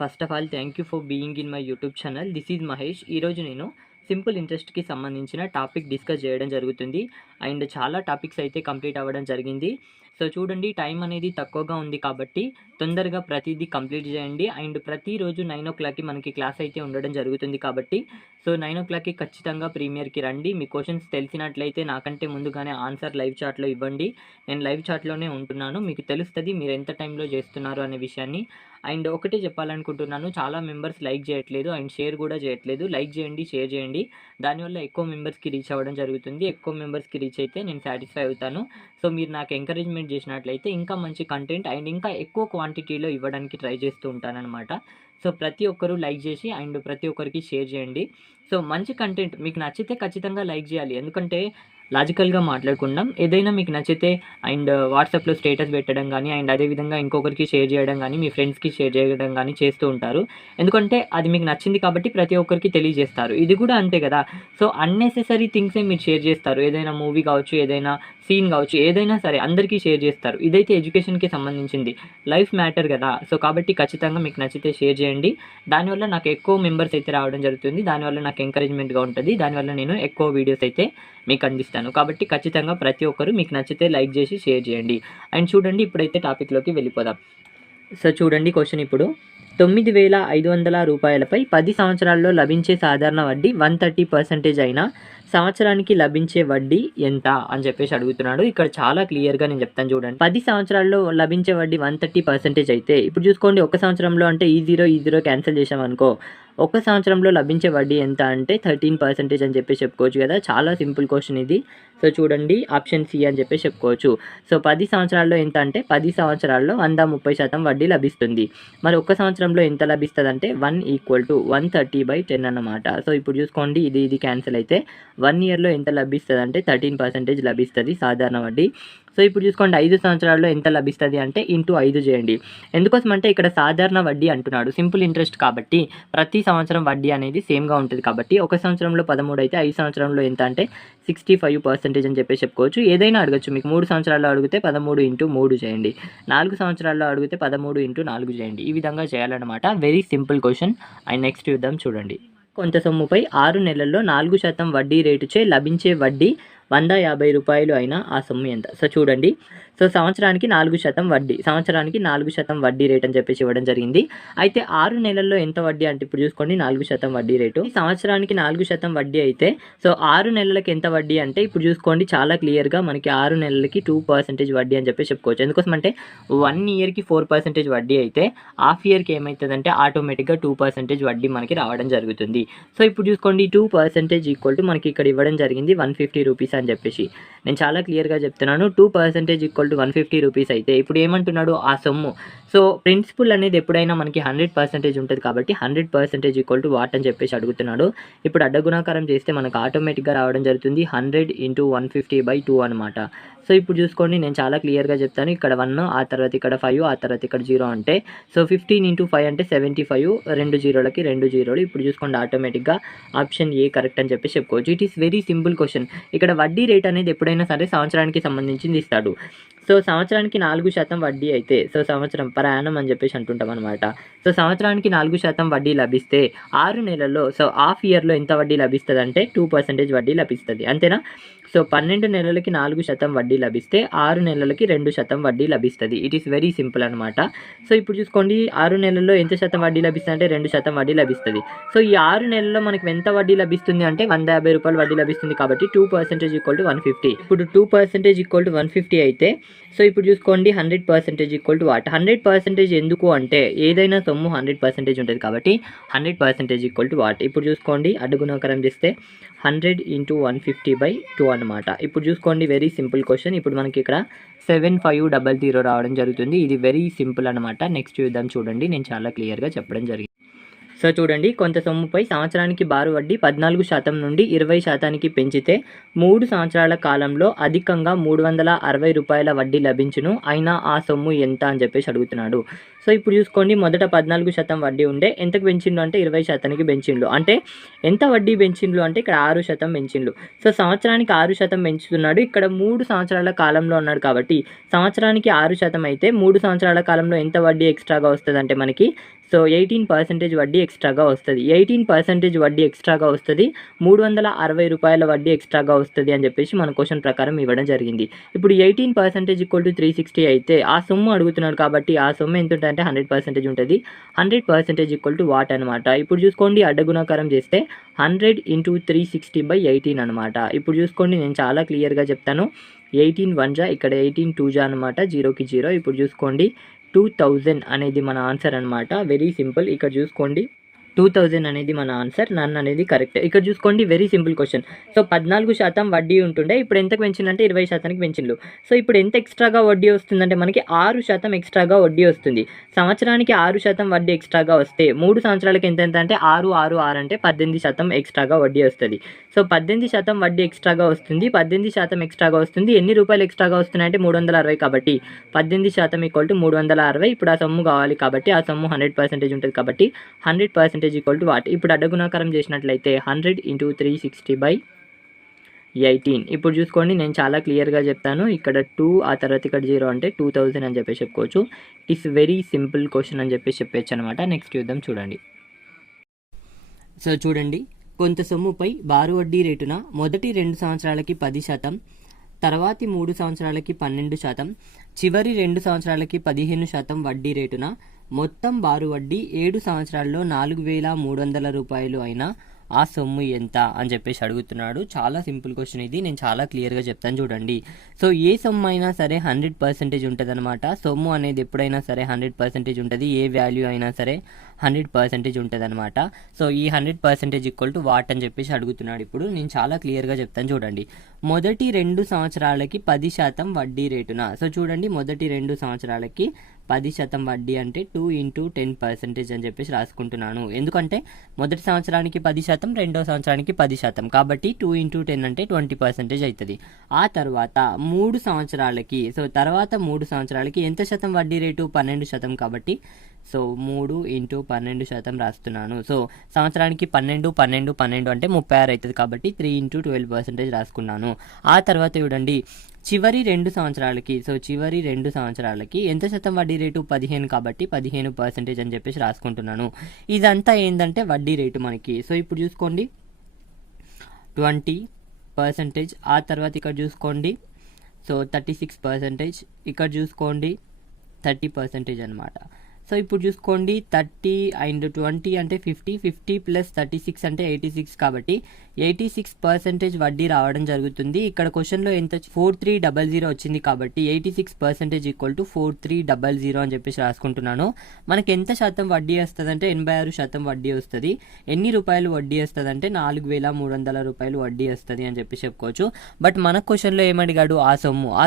First of all thank you for being in my YouTube channel. This is Mahesh. ఈరోజు నేను simple ఇంట్రెస్ట్‌కి సంబంధించిన topic discuss చేయడం జరుగుతుంది. And చాలా టాపిక్స్ అయితే కంప్లీట్ అవ్వడం జరిగింది. సో చూడండి, టైం అనేది తక్కువగా ఉంది కాబట్టి తొందరగా ప్రతిదీ కంప్లీట్ చేయండి. అండ్ ప్రతిరోజు 9:00కి మనకి క్లాస్ అయితే ఉండడం జరుగుతుంది కాబట్టి సో 9:00కి ఖచ్చితంగా ప్రీమియర్‌కి రండి. మీ క్వెషన్స్ తెలిసినట్లయితే నాకంటే ముందుగానే ఆన్సర్ లైవ్ చాట్‌లో ఇవ్వండి. నేను లైవ్ చాట్‌లోనే ఉంటున్నాను. మీకు తెలుస్తది మీరు ఎంత టైంలో చేస్తున్నారు అనే విషయాన్ని. అండ్ ఒకటే చెప్పాలనుకుంటున్నాను, చాలా మెంబర్స్ లైక్ చేయట్లేదు అండ్ షేర్ కూడా చేయట్లేదు. లైక్ చేయండి, షేర్ చేయండి. దానివల్ల ఎక్కువ మెంబర్స్కి రీచ్ అవ్వడం జరుగుతుంది. ఎక్కువ మెంబర్స్కి రీచ్ అయితే నేను సాటిస్ఫై అవుతాను. సో మీరు నాకు ఎంకరేజ్మెంట్ చేసినట్లయితే ఇంకా మంచి కంటెంట్ అండ్ ఇంకా ఎక్కువ క్వాంటిటీలో ఇవ్వడానికి ట్రై చేస్తూ ఉంటానన్నమాట. సో ప్రతి ఒక్కరూ లైక్ చేసి అండ్ ప్రతి ఒక్కరికి షేర్ చేయండి. సో మంచి కంటెంట్ మీకు నచ్చితే ఖచ్చితంగా లైక్ చేయాలి. ఎందుకంటే లాజికల్గా మాట్లాడుకుందాం. ఏదైనా మీకు నచ్చితే అండ్ వాట్సాప్‌లో స్టేటస్ పెట్టడం గానీ, అండ్ అదేవిధంగా ఇంకొకరికి షేర్ చేయడం గానీ, మీ ఫ్రెండ్స్‌కి షేర్ చేయడం గానీ చేస్తూ ఉంటారు. ఎందుకంటే అది మీకు నచ్చింది కాబట్టి ప్రతి ఒక్కరికి తెలియజేస్తారు. ఇది కూడా అంతే కదా! సో అన్నెసెసరీ థింగ్సే మీరు షేర్ చేస్తారు. ఏదైనా మూవీ కావచ్చు, ఏదైనా సీన్ కావచ్చు, ఏదైనా సరే అందరికీ షేర్ చేస్తారు. ఇదైతే ఎడ్యుకేషన్‌కి సంబంధించింది. లైఫ్ మ్యాటర్ కదా! సో కాబట్టి ఖచ్చితంగా మీకు నచ్చితే షేర్ చేయండి. దానివల్ల నాకు ఎక్కువ మెంబర్స్ అయితే రావడం జరుగుతుంది. దానివల్ల నాకు ఎంకరేజ్మెంట్‌గా ఉంటది. దానివల్ల నేను ఎక్కువ వీడియోస్ అయితే మీకు అందిస్తాను. కాబట్టి ఖచ్చితంగా ప్రతి ఒక్కరు మీకు నచ్చితే లైక్ చేసి షేర్ చేయండి. అండ్ చూడండి, ఇప్పుడైతే టాపిక్‌లోకి వెళ్ళిపోదాం. సో చూడండి, క్వెషన్ ఇప్పుడు 9,500 రూపాయలపై 10 సంవత్సరాల్లో లభించే సాధారణ వడ్డీ 130% అయినా సంవత్సరానికి లభించే వడ్డీ ఎంత అని చెప్పేసి అడుగుతున్నాడు. ఇక్కడ చాలా క్లియర్‌గా నేను చెప్తాను చూడండి. 10 సంవత్సరాల్లో లభించే వడ్డీ 130% అయితే ఇప్పుడు చూసుకోండి, ఒక సంవత్సరంలో అంటే ఈ జీరో క్యాన్సిల్ చేసామనుకో, ఒక సంవత్సరంలో లభించే వడ్డీ ఎంత అంటే 13% అని చెప్పేసి చెప్పుకోవచ్చు కదా! చాలా సింపుల్ క్వెషన్ ఇది. సో చూడండి, ఆప్షన్ సి అని చెప్పేసి చెప్పుకోవచ్చు. సో 10 సంవత్సరాల్లో ఎంత అంటే 10 సంవత్సరాల్లో 130% వడ్డీ లభిస్తుంది. మరి ఒక్క సంవత్సరంలో ఎంత లభిస్తదంటే 1 = 130/10 అన్నమాట. సో ఇప్పుడు చూసుకోండి, ఇది క్యాన్సిల్ అయితే 1 ఇయర్‌లో ఎంత లభిస్తదంటే 13% లభిస్తది సాధారణ వడ్డీ. సో ఇప్పుడు చూసుకోండి, 5 సంవత్సరాల్లో ఎంత లభిస్తది అంటే ఇంటూ 5 చేయండి. ఎందుకోసం అంటే ఇక్కడ సాధారణ వడ్డీ అంటున్నాడు. సింపుల్ ఇంట్రెస్ట్ కాబట్టి ప్రతి సంవత్సరం వడ్డీ అనేది సేమ్‌గా ఉంటది కాబట్టి ఒక సంవత్సరంలో 13 అయితే 5 సంవత్సరంలో ఎంత అంటే 65% అని చెప్పేసి చెప్పుకోవచ్చు. ఏదైనా అడగొచ్చు. మీకు 3 సంవత్సరాల్లో అడిగితే 13 × 3 చేయండి. 4 సంవత్సరాల్లో అడిగితే 13 × 4 చేయండి. ఈ విధంగా చేయాలన్నమాట. Very simple question. And next చూద్దాం చూడండి. కొంత సొమ్ముపై 6 నెలల్లో 4% వడ్డీ రేటుచే లభించే వడ్డీ రూ. 150 అయినా ఆ సొమ్ము ఎంత? సో చూడండి, సో సంవత్సరానికి 4% వడ్డీ, సంవత్సరానికి 4% వడ్డీ రేట్ అని చెప్పేసి ఇవ్వడం జరిగింది. అయితే 6 నెలల్లో ఎంత వడ్డీ అంటే ఇప్పుడు చూసుకోండి, 4% వడ్డీ రేటు. సంవత్సరానికి 4% వడ్డీ అయితే సో 6 నెలలకి ఎంత వడ్డీ అంటే ఇప్పుడు చూసుకోండి, చాలా క్లియర్‌గా మనకి 6 నెలలకి 2% వడ్డీ అని చెప్పేసి చెప్పుకోవచ్చు. ఎందుకోసం అంటే 1 ఇయర్‌కి 4% వడ్డీ అయితే హాఫ్ ఇయర్‌కి ఏమైతదంటే ఆటోమేటిక్‌గా 2% వడ్డీ మనకి రావడం జరుగుతుంది. సో ఇప్పుడు చూసుకోండి, 2% = మనకి ఇక్కడ ఇవ్వడం జరిగింది 150 రూపీస్ అని చెప్పేసి. నేను చాలా క్లియర్‌గా చెప్తున్నాను. 2% = 150 రూపీస్ అయితే ఇప్పుడు ఏమంటున్నాడు, ఆ సొమ్ము. సో ప్రిన్సిపల్ అనేది ఎప్పుడైనా మనకి 100% ఉంటది కాబట్టి 100% = వాట్ అని చెప్పేసి అడుగుతున్నాడు. ఇప్పుడు అడ్డగుణాకారం చేస్తే మనకు ఆటోమేటిక్‌గా రావడం జరుగుతుంది 100 × 150/2 అనమాట. సో ఇప్పుడు చూసుకోండి, నేను చాలా క్లియర్‌గా చెప్తాను. ఇక్కడ 1, ఆ తర్వాత ఇక్కడ 5, ఆ తర్వాత ఇక్కడ 0 అంటే సో 15 × 5 అంటే 75, 2 జీరోలకి 2 జీరోలు. ఇప్పుడు చూసుకోండి, ఆటోమేటిక్‌గా ఆప్షన్ ఏ కరెక్ట్ అని చెప్పేసి చెప్పుకోవచ్చు. It is very simple question. ఇక్కడ వడ్డీ రేట్ అనేది ఎప్పుడైనా సరే సంవత్సరానికి సంబంధించింది ఇస్తాడు. సో సంవత్సరానికి 4% వడ్డీ అయితే సో సంవత్సరం పర్ యానం అని చెప్పేసి అంటుంటాం అనమాట. సో సంవత్సరానికి 4% వడ్డీ లభిస్తే 6 నెలల్లో సో హాఫ్ ఇయర్‌లో ఎంత వడ్డీ లభిస్తదంటే 2% వడ్డీ లభిస్తది. అంతేనా? సో 12 నెలలకి 4% వడ్డీ లభిస్తే 6 నెలలకి 2% వడ్డీ లభిస్తది. ఇట్ ఈస్ వెరీ సింపుల్ అనమాట. సో ఇప్పుడు చూసుకోండి, 6 నెలల్లో ఎంత శాతం వడ్డీ లభిస్తదంటే 2% వడ్డీ లభిస్తది. సో ఈ 6 నెలల్లో మనకి ఎంత వడ్డీ లభిస్తుంది అంటే రూ. 150 వడ్డీ లభిస్తుంది కాబట్టి 2% = 150. ఇప్పుడు 2% = 150 అయితే సో ఇప్పుడు చూసుకోండి, 100% = వాట్? 100% ఎందుకు అంటే ఏదైనా సొమ్ము 100% ఉంటది కాబట్టి 100% = వాట్? ఇప్పుడు చూసుకోండి, అడ్డగుణాకారం చేస్తే 100 × 150/2 అనమాట. ఇప్పుడు చూసుకోండి, వెరీ సింపుల్ క్వెషన్. ఇప్పుడు మనకి ఇక్కడ 7500 రావడం జరుగుతుంది. ఇది వెరీ సింపుల్ అనమాట. నెక్స్ట్ చూద్దాం చూడండి, నేను చాలా క్లియర్‌గా చెప్పడం జరిగింది. సో చూడండి, కొంత సొమ్ముపై సంవత్సరానికి బారు వడ్డీ 14% నుండి 20%కి పెంచితే 3 సంవత్సరాల కాలంలో అధికంగా రూ. 360 వడ్డీ లభించును. అయినా ఆ సొమ్ము ఎంత అని చెప్పేసి అడుగుతున్నాడు. సో ఇప్పుడు చూసుకోండి, మొదట 14% వడ్డీ ఉండే ఎంతకు పెంచిండు అంటే 20%కి పెంచిండు. అంటే ఎంత వడ్డీ పెంచిండ్లు అంటే ఇక్కడ 6% పెంచిండ్లు. సో సంవత్సరానికి 6% పెంచుతున్నాడు. ఇక్కడ 3 సంవత్సరాల కాలంలో ఉన్నాడు కాబట్టి సంవత్సరానికి 6% అయితే 3 సంవత్సరాల కాలంలో ఎంత వడ్డీ ఎక్స్ట్రాగా వస్తదంటే మనకి సో 18% వడ్డీ ఎక్స్ట్రాగా వస్తుంది. 18% వడ్డీ ఎక్స్ట్రాగా వస్తుంది, ₹360 వడ్డీ ఎక్స్ట్రాగా వస్తుంది అని చెప్పేసి మన క్వశ్చన్ ప్రకారం ఇవ్వడం జరిగింది. ఇప్పుడు 18% = 360 అయితే ఆ సొమ్ము అడుగుతున్నాడు కాబట్టి ఆ సొమ్ము ఎంత ఉంటుందంటే 100% ఉంటుంది. 100% వాట్ అనమాట. ఇప్పుడు చూసుకోండి, అడ్డగుణాకారం చేస్తే 100 × 360/18 అనమాట. ఇప్పుడు చూసుకోండి, నేను చాలా క్లియర్గా చెప్తాను. 18 1 జా, ఇక్కడ 18 2 జా అనమాట, 0కి 0. ఇప్పుడు చూసుకోండి, 2000 అనేది మన ఆన్సర్ అనమాట. Very simple. ఇక్కడ చూసుకోండి, 2000 అనేది మన ఆన్సర్, నన్ అనేది కరెక్ట్. ఇక్కడ చూసుకోండి, వెరీ సింపుల్ క్వశ్చన్. సో 14% వడ్డీ ఉంటుండే, ఇప్పుడు ఎంతకు పెంచిందంటే 20%కి పెంచిండు. సో ఇప్పుడు ఎంత ఎక్స్ట్రాగా వడ్డీ వస్తుందంటే మనకి 6% ఎక్స్ట్రాగా వడ్డీ వస్తుంది. సంవత్సరానికి 6% వడ్డీ ఎక్స్ట్రాగా వస్తే 3 సంవత్సరాలకి ఎంత అంటే 6 6 6 అంటే 18% ఎక్స్ట్రాగా వడ్డీ వస్తుంది. సో 18% వడ్డీ ఎక్స్ట్రాగా వస్తుంది. 18% ఎక్స్ట్రాగా వస్తుంది. ఎన్ని రూపాయలు ఎక్స్ట్రాగా వస్తున్నాయంటే 360 కాబట్టి 18% = 360. ఇప్పుడు ఆ సొమ్ము కావాలి కాబట్టి ఆ సొమ్ము 100% ఉంటుంది కాబట్టి 100% వాట్. ఇప్పుడు అడ్డగుణాకారం చేసినట్లయితే 100 × 360/18. ఇప్పుడు చూసుకోండి, నేను చాలా క్లియర్గా చెప్తాను. ఇక్కడ 2 ఆ తర్వాత ఇక్కడ 0 అంటే 2000 అని చెప్పేసి చెప్పుకోవచ్చు. ఇట్స్ వెరీ సింపుల్ క్వశ్చన్ అని చెప్పేసి చెప్పచ్చు అనమాట. నెక్స్ట్ చూద్దాం, చూడండి. సో చూడండి, కొంత సొమ్ముపై బారు వడ్డీ రేటున మొదటి 2 సంవత్సరాలకి 10%, తర్వాతి 3 సంవత్సరాలకి 12%, చివరి 2 సంవత్సరాలకి 15% వడ్డీ రేటున మొత్తం బారు వడ్డీ 7 సంవత్సరాల్లో ₹4300 అయినా ఆ సొమ్ము ఎంత అని చెప్పేసి అడుగుతున్నాడు. చాలా సింపుల్ క్వశ్చన్ ఇది, నేను చాలా క్లియర్గా చెప్తాను, చూడండి. సో ఏ సొమ్ము అయినా సరే 100% ఉంటుంది అనమాట. సొమ్ము అనేది ఎప్పుడైనా సరే 100% ఉంటుంది. ఏ వాల్యూ అయినా సరే 100% ఉంటుంది అనమాట. సో ఈ 100% వాట్ అని చెప్పేసి అడుగుతున్నాడు. ఇప్పుడు నేను చాలా క్లియర్గా చెప్తాను, చూడండి. మొదటి 2 సంవత్సరాలకి 10% వడ్డీ రేటున. సో చూడండి, మొదటి 2 సంవత్సరాలకి 10% వడ్డీ అంటే 2 × 10% అని చెప్పేసి రాసుకుంటున్నాను. ఎందుకంటే మొదటి సంవత్సరానికి 10%, రెండో సంవత్సరానికి 10%, కాబట్టి 2 × 10 అంటే 20% అవుతుంది. ఆ తర్వాత 3 సంవత్సరాలకి, సో తర్వాత 3 సంవత్సరాలకి ఎంత శాతం వడ్డీ రేటు? 12%, కాబట్టి సో 3 × 12% రాస్తున్నాను. సో సంవత్సరానికి 12 12 12 అంటే 36 అవుతుంది కాబట్టి 3 × 12% రాసుకున్నాను. ఆ తర్వాత చూడండి, చివరి 2 సంవత్సరాలకి, సో చివరి 2 సంవత్సరాలకి ఎంత శాతం వడ్డీ రేటు? 15, కాబట్టి 15% అని చెప్పేసి రాసుకుంటున్నాను. ఇదంతా ఏంటంటే వడ్డీ రేటు మనకి. సో ఇప్పుడు చూసుకోండి, 20%. ఆ తర్వాత ఇక్కడ చూసుకోండి, సో 36%. ఇక్కడ చూసుకోండి 30% అనమాట. సో ఇప్పుడు చూసుకోండి, 30 × 20 అంటే 50, 50 + 36 అంటే 86, కాబట్టి 86% వడ్డీ రావడం జరుగుతుంది. ఇక్కడ క్వశ్చన్లో ఎంత 4300 వచ్చింది కాబట్టి 86% = 4300 అని చెప్పేసి రాసుకుంటున్నాను. మనకి ఎంత శాతం వడ్డీ వస్తుంది అంటే 86% వడ్డీ వస్తుంది. ఎన్ని రూపాయలు వడ్డీ వస్తుంది అంటే ₹4300 వడ్డీ వస్తుంది అని చెప్పేసి చెప్పుకోవచ్చు. బట్ మన క్వశ్చన్లో ఏమడిగాడు? ఆ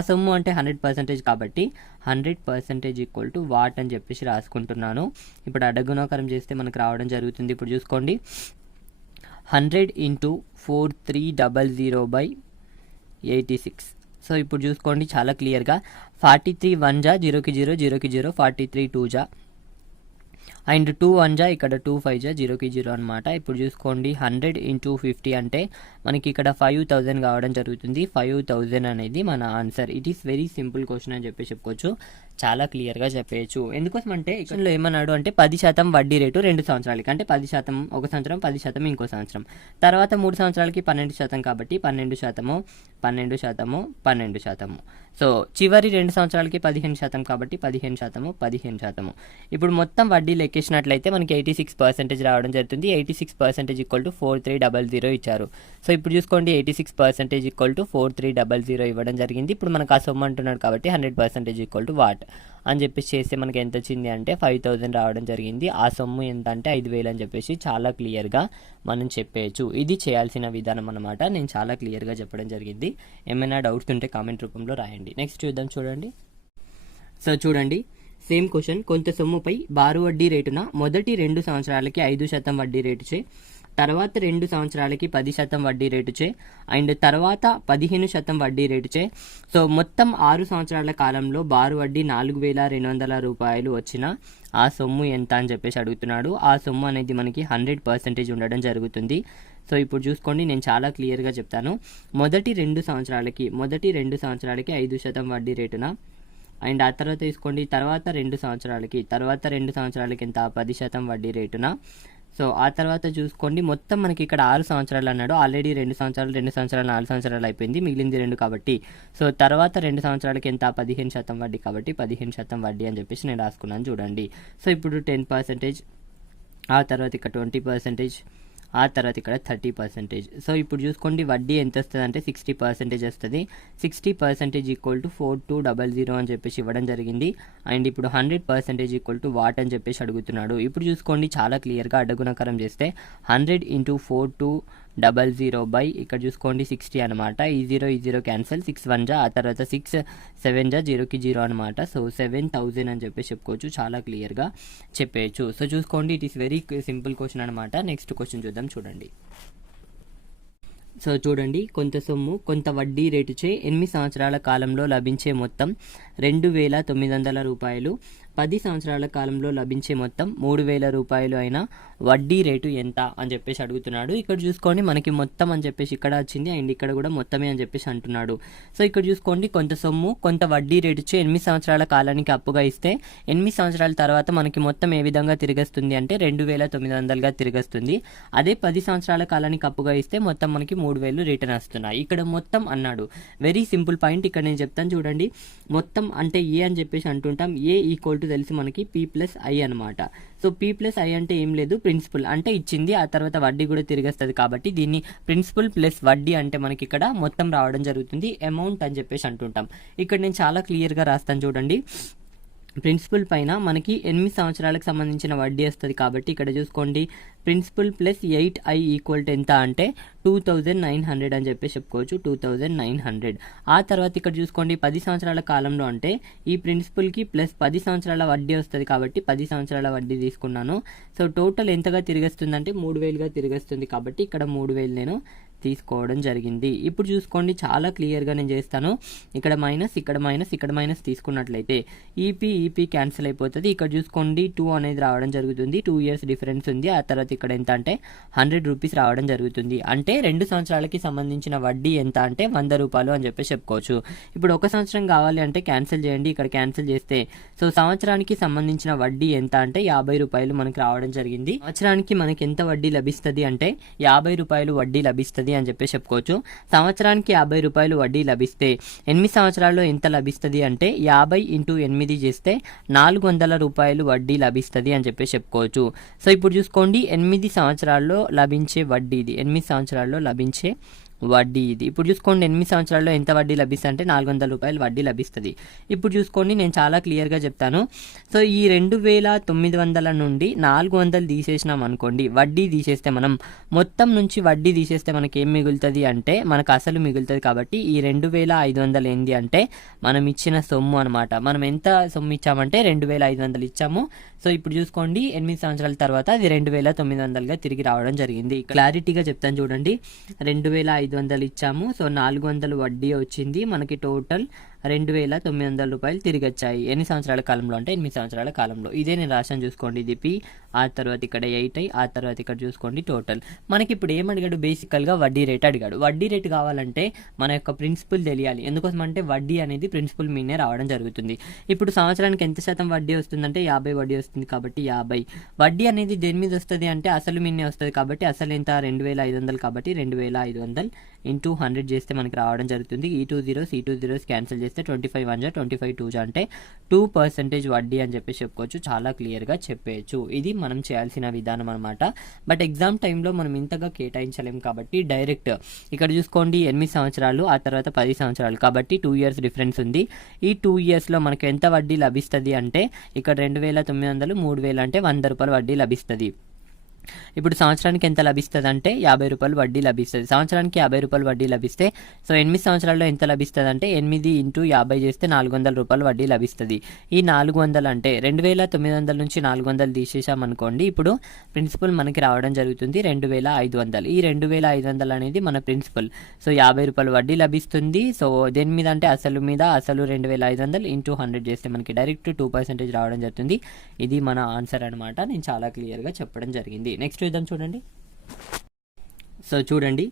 సొమ్ము అంటే 100% కాబట్టి 100% వాట్ అని చెప్పేసి రాసుకుంటున్నాను. ఇప్పుడు అడ్డగుణాకారం చేస్తే మనకు రావడం జరుగుతుంది. ఇప్పుడు చూసుకోండి, 100 × 4300/86. సో ఇప్పుడు చూసుకోండి చాలా క్లియర్గా, 43 1 జా, 0కి 0, 0కి 0, 43 2 జా, అండ్ 2 1 జా, ఇక్కడ 2 5 జా, 0కి 0 అనమాట. ఇప్పుడు చూసుకోండి, 100 × 50 అంటే మనకి ఇక్కడ 5000 కావడం జరుగుతుంది. 5000 అనేది మన answer. It is very simple question అని చెప్పి చెప్పుకోవచ్చు. చాలా క్లియర్గా చెప్పేయచ్చు. ఎందుకోసం అంటే ఇక్కడ ఏమన్నాడు అంటే 10% వడ్డీ రేటు 2 సంవత్సరాలకి, అంటే 10% ఒక సంవత్సరం, 10% ఇంకో సంవత్సరం, తర్వాత 3 సంవత్సరాలకి 12% కాబట్టి 12%, 12%, 12%. సో చివరి 2 సంవత్సరాలకి 15% కాబట్టి 15%, 15%. ఇప్పుడు మొత్తం వడ్డీ లెక్కేసినట్లయితే మనకి 86% రావడం జరుగుతుంది. 86% = 4300 ఇచ్చారు. సో ఇప్పుడు చూసుకోండి, 86% = 4300 ఇవ్వడం జరిగింది. ఇప్పుడు మనకు ఆ సొమ్ము అంటున్నాడు కాబట్టి 100% వాట్ అని చెప్పేసి చేస్తే మనకి ఎంత వచ్చింది అంటే 5000 రావడం జరిగింది. ఆ సొమ్ము ఎంత అంటే 5000 అని చెప్పేసి చాలా క్లియర్గా మనం చెప్పేయచ్చు. ఇది చేయాల్సిన విధానం అనమాట. నేను చాలా క్లియర్గా చెప్పడం జరిగింది. ఏమైనా డౌట్స్ ఉంటే కామెంట్ రూపంలో రాయండి. నెక్స్ట్ చూద్దాం, చూడండి. సో చూడండి, సేమ్ క్వశ్చన్. కొంత సొమ్ముపై బారు వడ్డీ రేటున మొదటి 2 సంవత్సరాలకి 5% వడ్డీ రేటుచే, తర్వాత 2 సంవత్సరాలకి 10% వడ్డీ రేటుచే, అండ్ తర్వాత 15% వడ్డీ రేటుచే, సో మొత్తం 6 సంవత్సరాల కాలంలో బారు వడ్డీ ₹4200 వచ్చిన ఆ సొమ్ము ఎంత అని చెప్పేసి అడుగుతున్నాడు. ఆ సొమ్ము అనేది మనకి 100% ఉండడం జరుగుతుంది. సో ఇప్పుడు చూసుకోండి, నేను చాలా క్లియర్గా చెప్తాను. మొదటి 2 సంవత్సరాలకి 5% వడ్డీ రేటున అండ్ ఆ తర్వాత తీసుకోండి తర్వాత 2 సంవత్సరాలకి ఎంత 10% వడ్డీ రేటున. సో ఆ తర్వాత చూసుకోండి మొత్తం మనకి ఇక్కడ 6 సంవత్సరాలు అన్నాడు. ఆల్రెడీ 2 సంవత్సరాలు 4 సంవత్సరాలు అయిపోయింది, మిగిలింది 2 కాబట్టి. సో తర్వాత 2 సంవత్సరాలకి ఎంత 15% వడ్డీ కాబట్టి 15% వడ్డీ అని చెప్పేసి నేను రాసుకున్నాను చూడండి. సో ఇప్పుడు 10%, ఆ తర్వాత ఇక్కడ 20%, ఆ తర్వాత ఇక్కడ 30%. సో ఇప్పుడు చూసుకోండి వడ్డీ ఎంత వస్తుంది అంటే 60% వస్తుంది. 60% ఈక్వల్ టు 4200 అని చెప్పేసి ఇవ్వడం జరిగింది. అండ్ ఇప్పుడు 100% ఈక్వల్ టు వాట్ అని చెప్పేసి అడుగుతున్నాడు. ఇప్పుడు చూసుకోండి చాలా క్లియర్గా అడ్డగుణకారం చేస్తే 100 ఇంటూ 4200 బై ఇక్కడ చూసుకోండి 60 అనమాట. ఈ 0 క్యాన్సల్, 6 1 జా, ఆ తర్వాత 6 7 జా, 0కి 0 అనమాట. సో 7000 అని చెప్పేసి చెప్పుకోవచ్చు, చాలా క్లియర్గా చెప్పేయచ్చు. సో చూసుకోండి it is very simple question అనమాట. నెక్స్ట్ క్వశ్చన్ చూద్దాం చూడండి. సో చూడండి కొంత సొమ్ము కొంత వడ్డీ రేటుచే 8 సంవత్సరాల కాలంలో లభించే మొత్తం 2900 రూపాయలు, 10 సంవత్సరాల కాలంలో లభించే మొత్తం 3000 రూపాయలు అయిన వడ్డీ రేటు ఎంత అని చెప్పేసి అడుగుతున్నాడు. ఇక్కడ చూసుకోండి మనకి మొత్తం అని చెప్పేసి ఇక్కడ వచ్చింది అండ్ ఇక్కడ కూడా మొత్తమే అని చెప్పేసి అంటున్నాడు. సో ఇక్కడ చూసుకోండి కొంత సొమ్ము కొంత వడ్డీ రేటుచే 8 సంవత్సరాల కాలానికి అప్పుగా ఇస్తే 8 సంవత్సరాల తర్వాత మనకి మొత్తం ఏ విధంగా తిరిగొస్తుంది అంటే 2900గా తిరిగొస్తుంది. అదే 10 సంవత్సరాల కాలానికి అప్పుగా ఇస్తే మొత్తం మనకి 3000 రిటర్న్ వస్తున్నాయి. ఇక్కడ మొత్తం అన్నాడు, వెరీ సింపుల్ పాయింట్ ఇక్కడ నేను చెప్తాను చూడండి. మొత్తం అంటే ఏ అని చెప్పేసి అంటుంటాం, ఏ ఈక్వల్ టు తెలిసి మనకి P+I అనమాట. సో P+I అంటే ఏం లేదు, ప్రిన్సిపల్ అంటే ఇచ్చింది, ఆ తర్వాత వడ్డీ కూడా తిరిగి వస్తుంది కాబట్టి దీన్ని ప్రిన్సిపల్ ప్లస్ వడ్డీ అంటే మనకి ఇక్కడ మొత్తం రావడం జరుగుతుంది, అమౌంట్ అని చెప్పేసి అంటుంటాం. ఇక్కడ నేను చాలా క్లియర్గా రాస్తాను చూడండి. ప్రిన్సిపల్ పైన మనకి 8 సంవత్సరాలకు సంబంధించిన వడ్డీ వస్తుంది కాబట్టి ఇక్కడ చూసుకోండి principal plus 8I equal to ఎంత అంటే 2900 అని చెప్పేసి చెప్పుకోవచ్చు, 2900. ఆ తర్వాత ఇక్కడ చూసుకోండి 10 సంవత్సరాల కాలంలో అంటే ఈ ప్రిన్సిపల్కి ప్లస్ 10 సంవత్సరాల వడ్డీ వస్తుంది కాబట్టి 10 సంవత్సరాల వడ్డీ తీసుకున్నాను. సో టోటల్ ఎంతగా తిరిగొస్తుంది అంటే 3000గా తిరిగొస్తుంది కాబట్టి ఇక్కడ 3000 నేను తీసుకోవడం జరిగింది. ఇప్పుడు చూసుకోండి చాలా క్లియర్గా నేను చేస్తాను. ఇక్కడ మైనస్, ఇక్కడ మైనస్, ఇక్కడ మైనస్ తీసుకున్నట్లయితే ఈపీ క్యాన్సిల్ అయిపోతుంది. ఇక్కడ చూసుకోండి 2 అనేది రావడం జరుగుతుంది, 2 ఇయర్స్ డిఫరెన్స్ ఉంది. ఆ తర్వాత ఇక్కడ ఎంత అంటే 100 రూపీస్ రావడం జరుగుతుంది. అంటే 2 సంవత్సరాలకి సంబంధించిన వడ్డీ ఎంత అంటే 100 రూపాయలు అని చెప్పేసి చెప్పుకోవచ్చు. ఇప్పుడు 1 సంవత్సరం కావాలి అంటే క్యాన్సిల్ చేయండి, ఇక్కడ క్యాన్సిల్ చేస్తే సో సంవత్సరానికి సంబంధించిన వడ్డీ ఎంత అంటే 50 రూపాయలు మనకి రావడం జరిగింది. సంవత్సరానికి మనకి ఎంత వడ్డీ లభిస్తుంది అంటే 50 రూపాయలు వడ్డీ లభిస్తుంది అని చెప్పేసి చెప్పుకోవచ్చు. సంవత్సరానికి 50 రూపాయలు వడ్డీ లభిస్తే 8 సంవత్సరాల్లో ఎంత లభిస్తుంది అంటే 50 ఇంటూ 8 చేస్తే 400 రూపాయలు వడ్డీ లభిస్తుంది అని చెప్పేసి చెప్పుకోవచ్చు. సో ఇప్పుడు చూసుకోండి 8 సంవత్సరాల్లో లభించే వడ్డీ ఇది, 8 సంవత్సరాల్లో లభించే వడ్డీ ఇది. ఇప్పుడు చూసుకోండి 8 సంవత్సరాల్లో ఎంత వడ్డీ లభిస్తుంది అంటే 400 రూపాయలు వడ్డీ లభిస్తుంది. ఇప్పుడు చూసుకోండి నేను చాలా క్లియర్గా చెప్తాను. సో ఈ 2900 నుండి 400 తీసేసినాం అనుకోండి, వడ్డీ తీసేస్తే మనం మొత్తం నుంచి వడ్డీ తీసేస్తే మనకి ఏం మిగులుతుంది అంటే మనకు అసలు మిగులుతుంది. కాబట్టి ఈ 2500 ఏంది అంటే మనం ఇచ్చిన సొమ్ము అనమాట. మనం ఎంత సొమ్ము ఇచ్చామంటే 2500 ఇచ్చాము. సో ఇప్పుడు చూసుకోండి 8 సంవత్సరాల తర్వాత అది 2900గా తిరిగి రావడం జరిగింది. క్లారిటీగా చెప్తాను చూడండి, 2500 ఇచ్చాము. సో 400 వడ్డీ వచ్చింది, మనకి టోటల్ 2900 రూపాయలు తిరిగి వచ్చాయి. ఎన్ని సంవత్సరాల కాలంలో అంటే 8 సంవత్సరాల కాలంలో. ఇదే నేను రాశాను చూసుకోండి, ఇది P, ఆ తర్వాత ఇక్కడ 8I, ఆ తర్వాత ఇక్కడ చూసుకోండి టోటల్. మనకి ఇప్పుడు ఏం అడిగాడు, బేసికల్గా వడ్డీ రేట్ అడిగాడు. వడ్డీ రేట్ కావాలంటే మన యొక్క ప్రిన్సిపల్ తెలియాలి. ఎందుకోసం అంటే వడ్డీ అనేది ప్రిన్సిపల్ మీనే రావడం జరుగుతుంది. ఇప్పుడు సంవత్సరానికి ఎంత శాతం వడ్డీ వస్తుందంటే 50 వడ్డీ వస్తుంది కాబట్టి 50. వడ్డీ అనేది దేని మీద వస్తుంది అంటే అసలు మీనే వస్తుంది కాబట్టి అసలు ఎంత 2500 కాబట్టి 2500 ఇంటూ 100 చేస్తే మనకి రావడం జరుగుతుంది. ఈ 2 zeros ఈ 2 zeros క్యాన్సిల్ చేస్తే 25 1 జా 25 2 జా అంటే 2% వడ్డీ అని చెప్పేసి చెప్పుకోవచ్చు, చాలా క్లియర్గా చెప్పేయచ్చు. ఇది మనం చేయాల్సిన విధానం అనమాట. బట్ ఎగ్జామ్ టైంలో మనం ఇంతగా కేటాయించలేము కాబట్టి డైరెక్ట్ ఇక్కడ చూసుకోండి 8 సంవత్సరాలు ఆ తర్వాత 10 సంవత్సరాలు కాబట్టి 2 ఇయర్స్ డిఫరెన్స్ ఉంది. ఈ 2 ఇయర్స్లో మనకు ఎంత వడ్డీ లభిస్తుంది అంటే ఇక్కడ 2900 3000 అంటే 100 రూపాయలు వడ్డీ లభిస్తుంది. ఇప్పుడు సంవత్సరానికి ఎంత లభిస్తుంది అంటే 50 రూపాయలు వడ్డీ లభిస్తుంది. సంవత్సరానికి 50 రూపాయలు వడ్డీ లభిస్తే సో 8 సంవత్సరాల్లో ఎంత లభిస్తుంది అంటే 8 ఇంటూ 50 చేస్తే 400 రూపాయలు వడ్డీ లభిస్తుంది. ఈ 400 అంటే 2900 నుంచి 400 తీసేసామనుకోండి, ఇప్పుడు ప్రిన్సిపల్ మనకి రావడం జరుగుతుంది 2500. ఈ 2500 అనేది మన ప్రిన్సిపల్. సో 50 రూపాయలు వడ్డీ లభిస్తుంది. సో దేని మీద అంటే అసలు మీద, అసలు 2500 ఇంటూ 100 చేస్తే మనకి డైరెక్ట్ 2% రావడం జరుగుతుంది. ఇది మన ఆన్సర్ అనమాట. నేను చాలా క్లియర్గా చెప్పడం జరిగింది. నెక్స్ట్ చూద్దాం చూడండి. సో చూడండి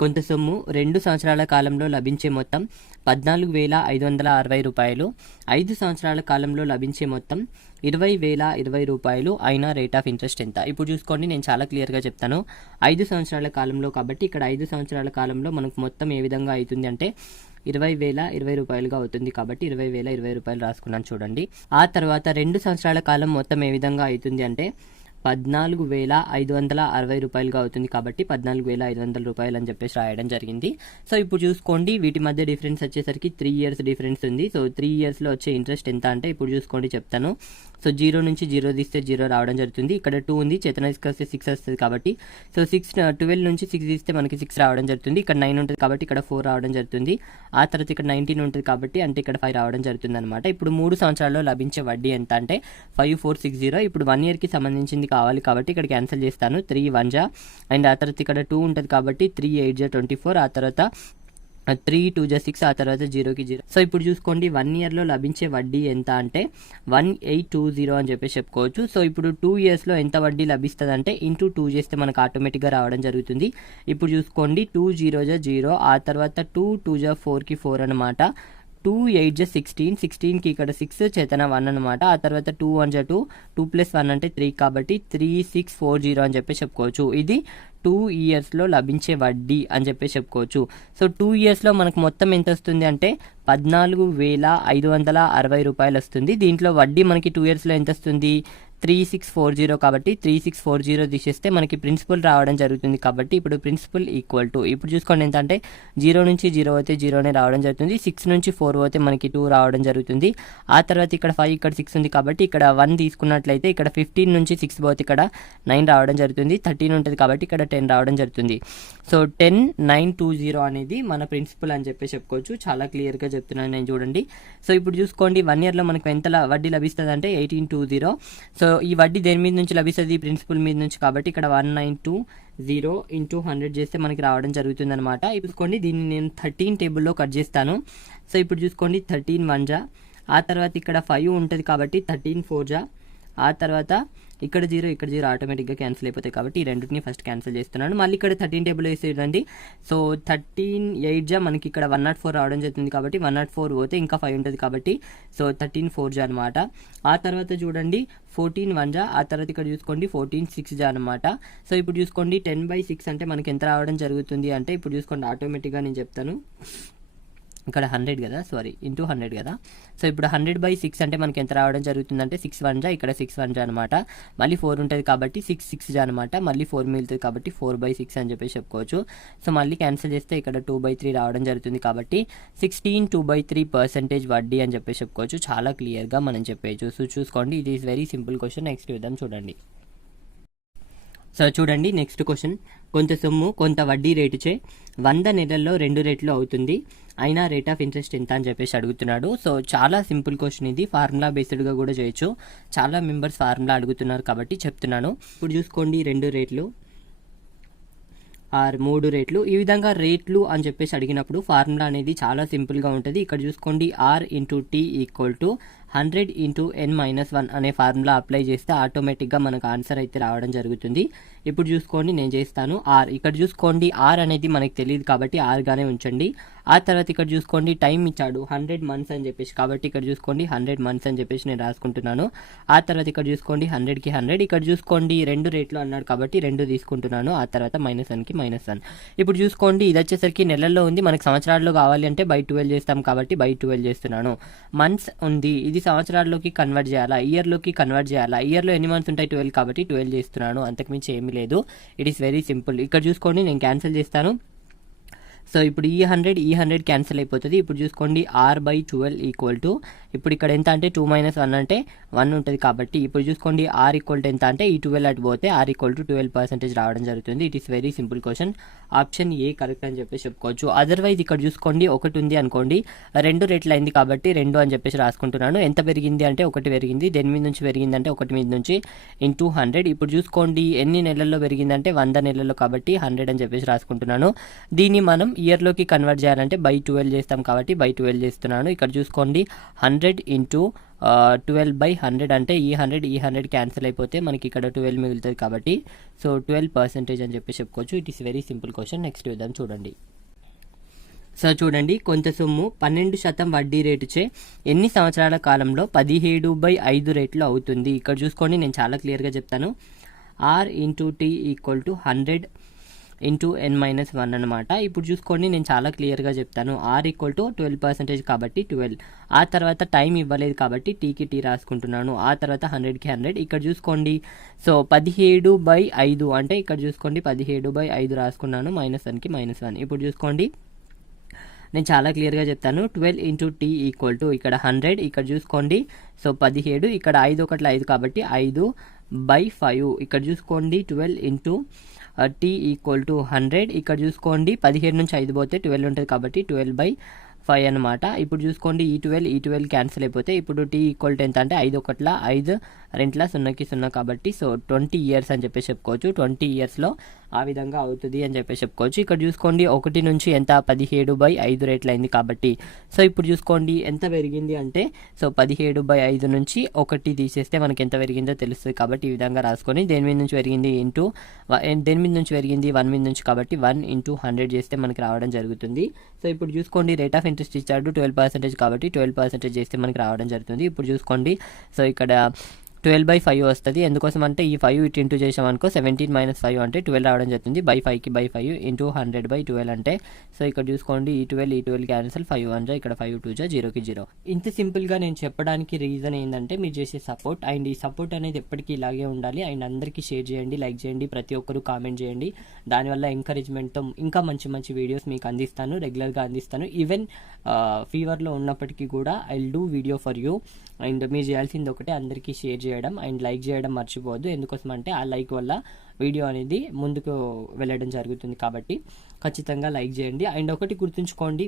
కొంత సొమ్ము 2 సంవత్సరాల కాలంలో లభించే మొత్తం 14,560 రూపాయలు, 5 సంవత్సరాల కాలంలో లభించే మొత్తం 20,020 రూపాయలు అయినా రేట్ ఆఫ్ ఇంట్రెస్ట్ ఎంత? ఇప్పుడు చూసుకోండి, నేను చాలా క్లియర్గా చెప్తాను. 5 సంవత్సరాల కాలంలో కాబట్టి ఇక్కడ 5 సంవత్సరాల కాలంలో మనకు మొత్తం ఏ విధంగా అవుతుంది అంటే 20,020 రూపాయలుగా అవుతుంది. కాబట్టి 20,020 రూపాయలు రాసుకున్నాను చూడండి. ఆ తర్వాత 2 సంవత్సరాల కాలం మొత్తం ఏ విధంగా అవుతుంది అంటే 14,560 రూపాయలుగా అవుతుంది. కాబట్టి 14,500 రూపాయలు అని చెప్పేసి రాయడం జరిగింది. సో ఇప్పుడు చూసుకోండి, వీటి మధ్య డిఫరెన్స్ వచ్చేసరికి 3 ఇయర్స్ డిఫరెన్స్ ఉంది. సో 3 ఇయర్స్లో వచ్చే ఇంట్రెస్ట్ ఎంత అంటే ఇప్పుడు చూసుకోండి చెప్తాను. సో 0 నుంచి 0 తీస్తే 0 రావడం జరుగుతుంది. ఇక్కడ 2 ఉంది, చేతన తీసుకొస్తే 6 వస్తుంది. కాబట్టి సో 12 నుంచి 6 తీస్తే మనకి 6 రావడం జరుగుతుంది. ఇక్కడ 9 ఉంటుంది కాబట్టి ఇక్కడ 4 రావడం జరుగుతుంది. ఆ తర్వాత ఇక్కడ 19 ఉంటుంది కాబట్టి అంటే ఇక్కడ 5 రావడం జరుగుతుంది అనమాట. ఇప్పుడు 3 సంవత్సరాల్లో లభించే వడ్డీ ఎంత అంటే 5,460. ఇప్పుడు 1 ఇయర్కి సంబంధించింది కావాలి కాబట్టి ఇక్కడ క్యాన్సిల్ చేస్తాను. 3 1 జా అండ్ ఆ తర్వాత ఇక్కడ 2 ఉంటుంది కాబట్టి 3 8 జా 24. ఆ తర్వాత 3 2 జా 6. ఆ తర్వాత 0కి 0. సో ఇప్పుడు చూసుకోండి, 1 ఇయర్లో లభించే వడ్డీ ఎంత అంటే 1820 అని చెప్పేసి చెప్పుకోవచ్చు. సో ఇప్పుడు 2 ఇయర్స్లో ఎంత వడ్డీ లభిస్తుంది అంటే ఇంటూ 2 చేస్తే మనకు ఆటోమేటిక్గా రావడం జరుగుతుంది. ఇప్పుడు చూసుకోండి, 2 0 జా 0. ఆ తర్వాత 2 2 జా 4కి 4 అనమాట. 2 8 జా 16, 16కి ఇక్కడ 6 చేతన 1 అనమాట. ఆ తర్వాత 2 1 జా 2, 2 + 1 అంటే 3 కాబట్టి 3640 అని చెప్పి చెప్పుకోవచ్చు. ఇది 2 ఇయర్స్లో లభించే వడ్డీ అని చెప్పి చెప్పుకోవచ్చు. సో 2 ఇయర్స్లో మనకు మొత్తం ఎంత వస్తుంది అంటే 14,560 రూపాయలు వస్తుంది. దీంట్లో వడ్డీ మనకి 2 ఇయర్స్లో ఎంత వస్తుంది 3640. కాబట్టి 3640 తీసేస్తే మనకి ప్రిన్సిపల్ రావడం జరుగుతుంది. కాబట్టి ఇప్పుడు ప్రిన్సిపల్ ఈక్వల్ టు ఇప్పుడు చూసుకోండి ఎంత అంటే 0 నుంచి 0 అయితే 0నే రావడం జరుగుతుంది. 6 నుంచి 4 పోతే మనకి 2 రావడం జరుగుతుంది. ఆ తర్వాత ఇక్కడ 5 ఇక్కడ 6 ఉంది కాబట్టి ఇక్కడ 1 తీసుకున్నట్లయితే ఇక్కడ 15 నుంచి 6 పోతే ఇక్కడ 9 రావడం జరుగుతుంది. 13 ఉంటుంది కాబట్టి ఇక్కడ 10 రావడం జరుగుతుంది. సో 10,920 అనేది మన ప్రిన్సిపల్ అని చెప్పి చెప్పుకోవచ్చు. చాలా క్లియర్గా చెప్తున్నాను నేను చూడండి. సో ఇప్పుడు చూసుకోండి, 1 ఇయర్లో మనకు ఎంత వడ్డీ లభిస్తుంది అంటే 1820. సో ఈ వడ్డీ దేని మీద నుంచి లభిస్తుంది ప్రిన్సిపల్ మీద నుంచి. కాబట్టి ఇక్కడ 1920 ఇంటూ 100 చేస్తే మనకి రావడం జరుగుతుంది అనమాట. చూసుకోండి, దీన్ని నేను 13 టేబుల్లో కట్ చేస్తాను. సో ఇప్పుడు చూసుకోండి, 13 1 జా. ఆ తర్వాత ఇక్కడ 5 ఉంటుంది కాబట్టి 13 4 జా. ఆ తర్వాత ఇక్కడ 0 ఇక్కడ 0 ఆటోమేటిక్గా క్యాన్సిల్ అయిపోతాయి కాబట్టి ఈ రెండింటిని ఫస్ట్ క్యాన్సిల్ చేస్తున్నాను. మళ్ళీ ఇక్కడ 13 టేబుల్ వేసేయండి. సో 13 8 జా మనకి ఇక్కడ 104 రావడం జరుగుతుంది కాబట్టి 104 పోతే ఇంకా 5 ఉంటుంది కాబట్టి సో 13 4 జా అనమాట. ఆ తర్వాత చూడండి 14 1 జా. ఆ తర్వాత ఇక్కడ చూసుకోండి 14 6 జా అనమాట. సో ఇప్పుడు చూసుకోండి 10/6 అంటే మనకి ఎంత రావడం జరుగుతుంది అంటే ఇప్పుడు చూసుకోండి ఆటోమేటిక్గా నేను చెప్తాను. ఇక్కడ 100 కదా, సారీ ఇంటూ 100 కదా. సో ఇప్పుడు 100/6 అంటే మనకి ఎంత రావడం జరుగుతుందంటే 6 1 జా, ఇక్కడ 6 1 జా అనమాట. మళ్ళీ 4 ఉంటుంది కాబట్టి 6 6 జా అనమాట. మళ్ళీ 4 మిగులుతుంది కాబట్టి 4/6 అని చెప్పేసి చెప్పుకోవచ్చు. సో మళ్ళీ క్యాన్సిల్ చేస్తే ఇక్కడ 2/3 రావడం జరుగుతుంది కాబట్టి 16 2/3% వడ్డీ అని చెప్పేసి చెప్పుకోవచ్చు. చాలా క్లియర్గా మనం చెప్పేయచ్చు. సో చూసుకోండి, ఇది is very simple question. Next చూద్దాం చూడండి. సో చూడండి, నెక్స్ట్ క్వశ్చన్, కొంత సొమ్ము కొంత వడ్డీ రేటుచే 100 నెలల్లో 2 రెట్లు అవుతుంది, అయినా రేట్ ఆఫ్ ఇంట్రెస్ట్ ఎంత అని చెప్పేసి అడుగుతున్నాడు. సో చాలా సింపుల్ క్వశ్చన్ ఇది, ఫార్ములా బేస్డ్గా కూడా చేయొచ్చు. చాలా మెంబర్స్ ఫార్ములా అడుగుతున్నారు కాబట్టి చెప్తున్నాను. ఇప్పుడు చూసుకోండి, 2 రేట్లు ఆర్ 3 రేట్లు, ఈ విధంగా రేట్లు అని చెప్పేసి అడిగినప్పుడు ఫార్ములా అనేది చాలా సింపుల్గా ఉంటుంది. ఇక్కడ చూసుకోండి, r into t equal to 100 into n-1 అనే ఫార్ములా అప్లై చేస్తే ఆటోమేటిక్గా మనకు ఆన్సర్ అయితే రావడం జరుగుతుంది. ఇప్పుడు చూసుకోండి, నేను చేస్తాను. ఆర్ ఇక్కడ చూసుకోండి, ఆర్ అనేది మనకు తెలియదు కాబట్టి ఆర్గానే ఉంచండి. ఆ తర్వాత ఇక్కడ చూసుకోండి, టైం ఇచ్చాడు 100 మంత్స్ అని చెప్పేసి కాబట్టి ఇక్కడ చూసుకోండి 100 మంత్స్ అని చెప్పేసి నేను రాసుకుంటున్నాను. ఆ తర్వాత ఇక్కడ చూసుకోండి 100కి 100, ఇక్కడ చూసుకోండి 2 రేట్లు అన్నాడు కాబట్టి 2 తీసుకుంటున్నాను. ఆ తర్వాత -1కి -1. ఇప్పుడు చూసుకోండి, ఇది వచ్చేసరికి నెలల్లో ఉంది, మనకి సంవత్సరాల్లో కావాలి అంటే by 12 చేస్తాం కాబట్టి by 12 చేస్తున్నాను. మంత్స్ ఉంది, ఇది సంవత్సరాల్లోకి కన్వర్ట్ చేయాలా, ఇయర్లోకి కన్వర్ట్ చేయాలా, ఇయర్లో ఎన్ని మంత్స్ ఉంటాయి 12 కాబట్టి 12 చేస్తున్నాను. అంతకుమించి ఏమీ లేదు. It is very simple. ఇక్కడ చూసుకోండి, నేను క్యాన్సిల్ చేస్తాను. సో ఇప్పుడు ఈ 100 క్యాన్సిల్ అయిపోతుంది. ఇప్పుడు చూసుకోండి, r/12 ఈక్వల్ టు ఇప్పుడు ఇక్కడ ఎంత అంటే 2 - 1 అంటే 1 ఉంటుంది కాబట్టి ఇప్పుడు చూసుకోండి r ఈక్వల్ టు ఎంత అంటే ఈ 12 అటు పోతే r ఈక్వల్ టు 12% రావడం జరుగుతుంది. It is very simple question. Option A correct అని చెప్పేసి చెప్పుకోవచ్చు. అదర్వైజ్ ఇక్కడ చూసుకోండి, 1 ఉంది అనుకోండి, 2 రెట్లు అయింది కాబట్టి 2 అని చెప్పేసి రాసుకుంటున్నాను. ఎంత పెరిగింది అంటే 1 పెరిగింది, దేని మీద నుంచి పెరిగింది అంటే 1 మీద నుంచి ఇంటూ 100. ఇప్పుడు చూసుకోండి ఎన్ని నెలల్లో పెరిగిందంటే 100 నెలల్లో కాబట్టి 100 అని చెప్పేసి రాసుకుంటున్నాను. దీన్ని మనం ఇయర్లోకి కన్వర్ట్ చేయాలంటే బై 12 చేస్తాం కాబట్టి బై 12 చేస్తున్నాను. ఇక్కడ చూసుకోండి 100 ఇంటూ 12/100 అంటే ఈ 100 క్యాన్సిల్ అయిపోతే మనకి ఇక్కడ 12 మిగులుతుంది కాబట్టి సో 12% అని చెప్పి చెప్పుకోవచ్చు. It is very simple question. Next చూద్దాం చూడండి. సో చూడండి, కొంత సొమ్ము 12% వడ్డీ రేటుచే ఎన్ని సంవత్సరాల కాలంలో 17/5 రేట్లు అవుతుంది. ఇక్కడ చూసుకోండి, నేను చాలా క్లియర్గా చెప్తాను. R into T equal to 100 into n-1 అనమాట. ఇప్పుడు చూసుకోండి, నేను చాలా క్లియర్గా చెప్తాను. R ఈక్వల్ టు 12% కాబట్టి 12. ఆ తర్వాత టైం ఇవ్వలేదు కాబట్టి టీకి టీ రాసుకుంటున్నాను. ఆ తర్వాత 100కి 100. ఇక్కడ చూసుకోండి, సో 17/5 అంటే ఇక్కడ చూసుకోండి 17/5 రాసుకున్నాను. -1కి -1. ఇప్పుడు చూసుకోండి, నేను చాలా క్లియర్గా చెప్తాను. 12 ఇంటూ టీ ఈక్వల్ టు ఇక్కడ 100, ఇక్కడ చూసుకోండి సో 17, ఇక్కడ 5 ఒకట్ల 5 కాబట్టి 5/5. ఇక్కడ చూసుకోండి 12 ఇంటూ టీ ఈక్వల్ టు 100, ఇక్కడ చూసుకోండి 17 నుంచి 5 పోతే 12 ఉంటుంది కాబట్టి 12/5 అనమాట. ఇప్పుడు చూసుకోండి ఈ 12 క్యాన్సిల్ అయిపోతే ఇప్పుడు టీ ఈక్వల్ టు ఎంత అంటే 5 ఒకట్ల 5, 2 0కి 0 కాబట్టి సో 20 ఇయర్స్ అని చెప్పేసి చెప్పుకోవచ్చు. 20 ఇయర్స్లో ఆ విధంగా అవుతుంది అని చెప్పేసి చెప్పుకోవచ్చు. ఇక్కడ చూసుకోండి 1 నుంచి ఎంత 17/5 రేట్లు అయింది కాబట్టి సో ఇప్పుడు చూసుకోండి ఎంత పెరిగింది అంటే సో 17/5 నుంచి 1 తీసేస్తే మనకి ఎంత పెరిగిందో తెలుస్తుంది కాబట్టి ఈ విధంగా రాసుకొని దేని మీద నుంచి పెరిగింది ఇంటూ దేని మీద నుంచి పెరిగింది 1 మీద నుంచి కాబట్టి 1 ఇంటూ 100 చేస్తే మనకి రావడం జరుగుతుంది. సో ఇప్పుడు చూసుకోండి రేట్ ఆఫ్ ఇంట్రెస్ట్ ఇచ్చాడు 12% కాబట్టి 12% చేస్తే మనకి రావడం జరుగుతుంది. ఇప్పుడు చూసుకోండి, సో ఇక్కడ 12/5 వస్తుంది. ఎందుకోసం అంటే ఈ 5 ఇటు ఇంటూ చేసామనుకో 17 - 5 అంటే 12 రావడం జరుగుతుంది. బై 5కి బై 5 ఇంటూ 100/12 అంటే సో ఇక్కడ చూసుకోండి ఈ 12 క్యాన్సిల్ 5 1 ఇక్కడ 5 2 0కి 0. ఇంత సింపుల్గా నేను చెప్పడానికి రీజన్ ఏంటంటే మీరు చేసే సపోర్ట్, అండ్ ఈ సపోర్ట్ అనేది ఎప్పటికీ ఇలాగే ఉండాలి. అండ్ అందరికీ షేర్ చేయండి, లైక్ చేయండి, ప్రతి ఒక్కరు కామెంట్ చేయండి. దానివల్ల ఎంకరేజ్మెంట్తో ఇంకా మంచి మంచి వీడియోస్ మీకు అందిస్తాను, రెగ్యులర్గా అందిస్తాను. ఈవెన్ ఫీవర్లో ఉన్నప్పటికీ కూడా I will do video for you. And మీరు చేయాల్సింది ఒకటే, అందరికీ షేర్ చేయడం అండ్ లైక్ చేయడం మర్చిపోవద్దు. ఎందుకోసం అంటే ఆ లైక్ వల్ల వీడియో అనేది ముందుకు వెళ్ళడం జరుగుతుంది కాబట్టి ఖచ్చితంగా లైక్ చేయండి. అండ్ ఒకటి గుర్తుంచుకోండి,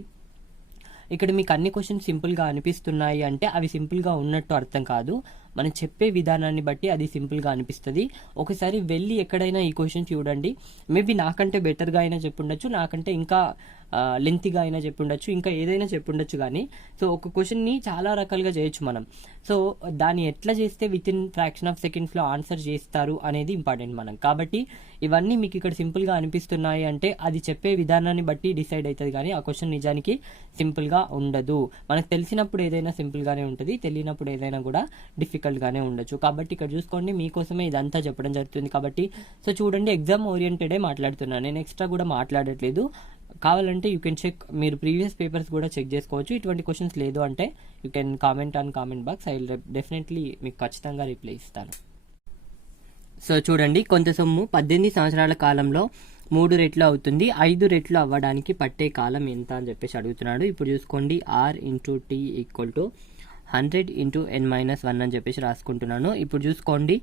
ఇక్కడ మీకు అన్ని క్వశ్చన్స్ సింపుల్గా అనిపిస్తున్నాయి అంటే అవి సింపుల్గా ఉన్నట్టు అర్థం కాదు. మనం చెప్పే విధానాన్ని బట్టి అది సింపుల్గా అనిపిస్తుంది. ఒకసారి వెళ్ళి ఎక్కడైనా ఈ క్వశ్చన్ చూడండి, మేబీ నాకంటే బెటర్గా అయినా చెప్పుండొచ్చు, నాకంటే ఇంకా లెంతీగా అయినా చెప్పుండొచ్చు, ఇంకా ఏదైనా చెప్పుండొచ్చు. కానీ సో ఒక క్వశ్చన్ని చాలా రకాలుగా చేయొచ్చు మనం. సో దాన్ని ఎట్లా చేస్తే విత్ ఇన్ ఫ్రాక్షన్ ఆఫ్ సెకండ్స్లో ఆన్సర్ చేస్తారు అనేది ఇంపార్టెంట్ మనం. కాబట్టి ఇవన్నీ మీకు ఇక్కడ సింపుల్గా అనిపిస్తున్నాయి అంటే అది చెప్పే విధానాన్ని బట్టి డిసైడ్ అవుతుంది, కానీ ఆ క్వశ్చన్ నిజానికి సింపుల్గా ఉండదు. మనకు తెలిసినప్పుడు ఏదైనా సింపుల్గానే ఉంటుంది, తెలియనప్పుడు ఏదైనా కూడా డిఫికల్ట్గానే ఉండొచ్చు. కాబట్టి ఇక్కడ చూసుకోండి, మీకోసమే ఇదంతా చెప్పడం జరుగుతుంది. కాబట్టి సో చూడండి, ఎగ్జామ్ ఓరియంటెడే మాట్లాడుతున్నాను, నేను ఎక్స్ట్రా కూడా మాట్లాడట్లేదు. కావాలంటే యూ కెన్ చెక్, మీరు ప్రీవియస్ పేపర్స్ కూడా చెక్ చేసుకోవచ్చు. ఇటువంటి క్వశ్చన్స్ లేదు అంటే you can comment on comment box, I will definitely మీకు ఖచ్చితంగా రిప్లై ఇస్తాను. సో చూడండి, కొంత సొమ్ము 18 సంవత్సరాల కాలంలో 3 రెట్లు అవుతుంది. 5 రెట్లు అవ్వడానికి పట్టే కాలం ఎంత అని చెప్పేసి అడుగుతున్నాడు. ఇప్పుడు చూసుకోండి, R into T equal to 100 into n-1 అని చెప్పేసి రాసుకుంటున్నాను. ఇప్పుడు చూసుకోండి,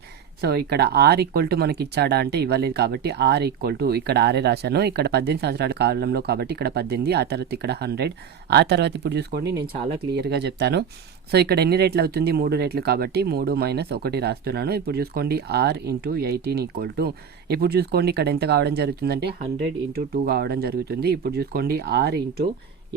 సో ఇక్కడ R ఈక్వల్ టు మనకి ఇచ్చాడా అంటే ఇవ్వలేదు కాబట్టి R ఈక్వల్ టు ఇక్కడ ఆరే రాశాను. ఇక్కడ 18 సంవత్సరాల కాలంలో కాబట్టి ఇక్కడ 18, ఆ తర్వాత ఇక్కడ 100, ఆ తర్వాత ఇప్పుడు చూసుకోండి నేను చాలా క్లియర్గా చెప్తాను. సో ఇక్కడ ఎన్ని రేట్లు అవుతుంది 3 రేట్లు కాబట్టి 3 - 1 రాస్తున్నాను. ఇప్పుడు చూసుకోండి R ఇంటూ 18 ఈక్వల్ టు, ఇప్పుడు చూసుకోండి ఇక్కడ ఎంత కావడం జరుగుతుందంటే 100 ఇంటూ 2 కావడం జరుగుతుంది. ఇప్పుడు చూసుకోండి R ఇంటూ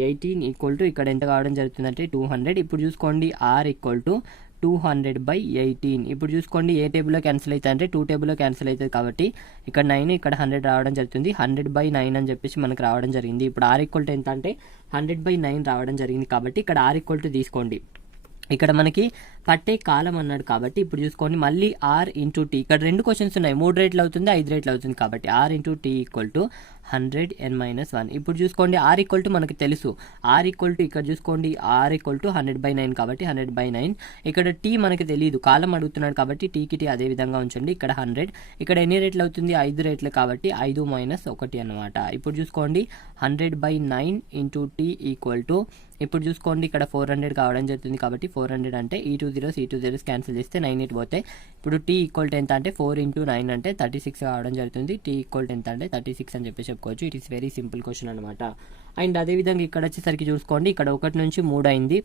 18 ఈక్వల్ టు ఇక్కడ ఎంత కావడం జరుగుతుందంటే 200. ఇప్పుడు చూసుకోండి R ఈక్వల్ టు 200/18. ఇప్పుడు చూసుకోండి ఏ టేబుల్లో క్యాన్సిల్ అవుతుంది అంటే 2 టేబుల్లో క్యాన్సిల్ అవుతుంది కాబట్టి ఇక్కడ 9, ఇక్కడ 100 రావడం జరుగుతుంది. 100/9 అని చెప్పేసి మనకు రావడం జరిగింది. ఇప్పుడు R ఈక్వల్ టు ఎంత అంటే 100/9 రావడం జరిగింది కాబట్టి ఇక్కడ R ఈక్వల్ టు తీసుకోండి. ఇక్కడ మనకి పట్టే కాలం అన్నాడు కాబట్టి ఇప్పుడు చూసుకోండి మళ్ళీ R ఇంటూ T, ఇక్కడ 2 క్వశ్చన్స్ ఉన్నాయి, 3 రేట్లు అవుతుంది 5 రేట్లు అవుతుంది కాబట్టి R into T equal to 100 n-1. ఇప్పుడు చూసుకోండి R ఈక్వల్ టు మనకు తెలుసు, R ఈక్వల్ టు ఇక్కడ చూసుకోండి R ఈక్వల్ టు 100/9 కాబట్టి 100/9. ఇక్కడ T మనకి తెలియదు, కాలం అడుగుతున్నాడు కాబట్టి Tకి T అదే విధంగా ఉంచండి. ఇక్కడ 100, ఇక్కడ ఎన్ని రేట్లు అవుతుంది 5 రేట్లు కాబట్టి 5 - 1 అనమాట. ఇప్పుడు చూసుకోండి 100/9 ఇంటూ T ఈక్వల్ టు, ఇప్పుడు చూసుకోండి ఇక్కడ 400 కావడం జరుగుతుంది కాబట్టి 400 అంటే ఈ 2 zeros క్యాన్సిల్ చేస్తే 9 ఇటు పోతే ఇప్పుడు T ఈక్వల్ టు ఎంత అంటే 4 ఇంటూ 9 అంటే 36 కావడం జరుగుతుంది. T ఈక్వల్ టు ఎంత అంటే 36 అని చెప్పి చెప్పుకోవచ్చు. It is very simple question అనమాట. అండ్ అదేవిధంగా ఇక్కడ వచ్చేసరికి చూసుకోండి ఇక్కడ 1 నుంచి 3 అయింది,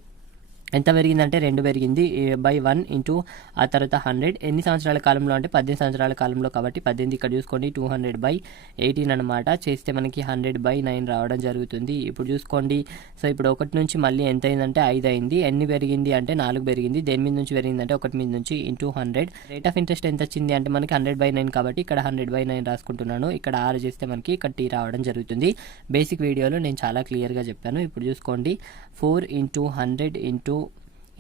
ఎంత పెరిగిందంటే 2 పెరిగింది బై 1 ఇంటూ ఆ తర్వాత 100 ఎన్ని సంవత్సరాల కాలంలో అంటే 18 సంవత్సరాల కాలంలో కాబట్టి 18 ఇక్కడ చూసుకోండి 200/18 అనమాట. చేస్తే మనకి 100/9 రావడం జరుగుతుంది. ఇప్పుడు చూసుకోండి సో ఇప్పుడు 1 నుంచి మళ్ళీ ఎంత అయిందంటే 5 అయింది. ఎన్ని పెరిగింది అంటే 4 పెరిగింది. దేని మీద నుంచి పెరిగిందంటే 1 మీద నుంచి ఇంటూ 100. రేట్ ఆఫ్ ఇంట్రెస్ట్ ఎంత వచ్చింది అంటే మనకి 100/9 కాబట్టి ఇక్కడ 100/9 రాసుకుంటున్నాను. ఇక్కడ 6 చేస్తే మనకి ఇక్కడ టీ రావడం జరుగుతుంది. బేసిక్ వీడియోలో నేను చాలా క్లియర్గా చెప్పాను. ఇప్పుడు చూసుకోండి 4 ఇంటూ 100 ఇంటూ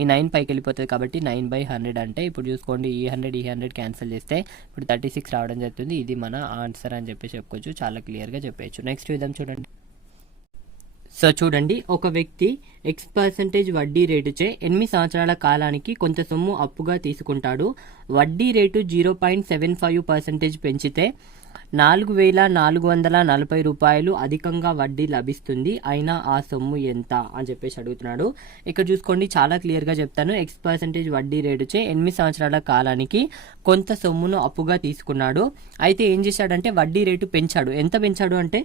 ఈ 9 పైకి వెళ్ళిపోతుంది కాబట్టి 9/100 అంటే ఇప్పుడు చూసుకోండి ఈ 100 క్యాన్సిల్ చేస్తే ఇప్పుడు 36 రావడం జరుగుతుంది. ఇది మన ఆన్సర్ అని చెప్పేసి చెప్పుకోవచ్చు. చాలా క్లియర్గా చెప్పచ్చు. నెక్స్ట్ విధం చూడండి. సో చూడండి ఒక వ్యక్తి X% వడ్డీ రేటుచే 8 సంవత్సరాల కాలానికి కొంత సొమ్ము అప్పుగా తీసుకుంటాడు. వడ్డీ రేటు 0.75% పెంచితే 4,440 రూపాయలు అధికంగా వడ్డీ లభిస్తుంది. అయినా ఆ సొమ్ము ఎంత అని చెప్పేసి అడుగుతున్నాడు. ఇక్కడ చూసుకోండి చాలా క్లియర్గా చెప్తాను. X% వడ్డీ రేటుచే 8 సంవత్సరాల కాలానికి కొంత సొమ్మును అప్పుగా తీసుకున్నాడు. అయితే ఏం చేశాడంటే వడ్డీ రేటు పెంచాడు. ఎంత పెంచాడు అంటే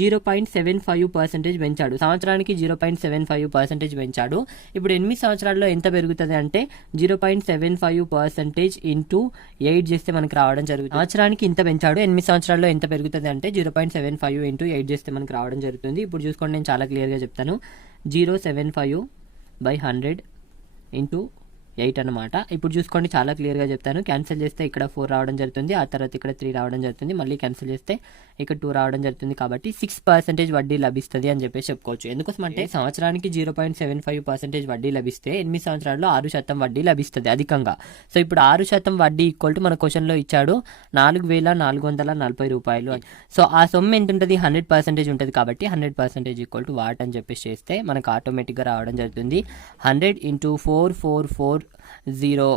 0.75% పెంచాడు. సంవత్సరానికి 0.75% పెంచాడు. ఇప్పుడు 8 సంవత్సరాల్లో ఎంత పెరుగుతుంది అంటే 0.75% ఇంటూ 8 చేస్తే మనకి రావడం జరుగుతుంది. సంవత్సరానికి ఇంత పెంచాడు. 8 సంవత్సరాల్లో ఎంత పెరుగుతుంది అంటే 0.75 ఇంటూ 8 చేస్తే మనకి రావడం జరుగుతుంది. ఇప్పుడు చూసుకోండి నేను చాలా క్లియర్గా చెప్తాను. 0.75/100 ఇంటూ 8 అనమాట. ఇప్పుడు చూసుకోండి చాలా క్లియర్గా చెప్తాను. క్యాన్సిల్ చేస్తే ఇక్కడ 4 రావడం జరుగుతుంది. ఆ తర్వాత ఇక్కడ 3 రావడం జరుగుతుంది. మళ్ళీ క్యాన్సిల్ చేస్తే ఇక్కడ 2 రావడం జరుగుతుంది. కాబట్టి 6% వడ్డీ లభిస్తుంది అని చెప్పేసి చెప్పుకోవచ్చు. ఎందుకోసం అంటే సంవత్సరానికి 0.75% వడ్డీ లభిస్తే 8 సంవత్సరాల్లో 6% వడ్డీ లభిస్తుంది అధికంగా. సో ఇప్పుడు 6% వడ్డీ ఈక్వల్ టు మన క్వశ్చన్లో ఇచ్చాడు 4,440 రూపాయలు. సో ఆ సొమ్ము ఎంత ఉంటుంది 100% ఉంటుంది కాబట్టి 100% ఈక్వల్ టు వాట్ అని చెప్పేసి చేస్తే మనకు ఆటోమేటిక్గా రావడం జరుగుతుంది. 100 ఇంటూ 4,440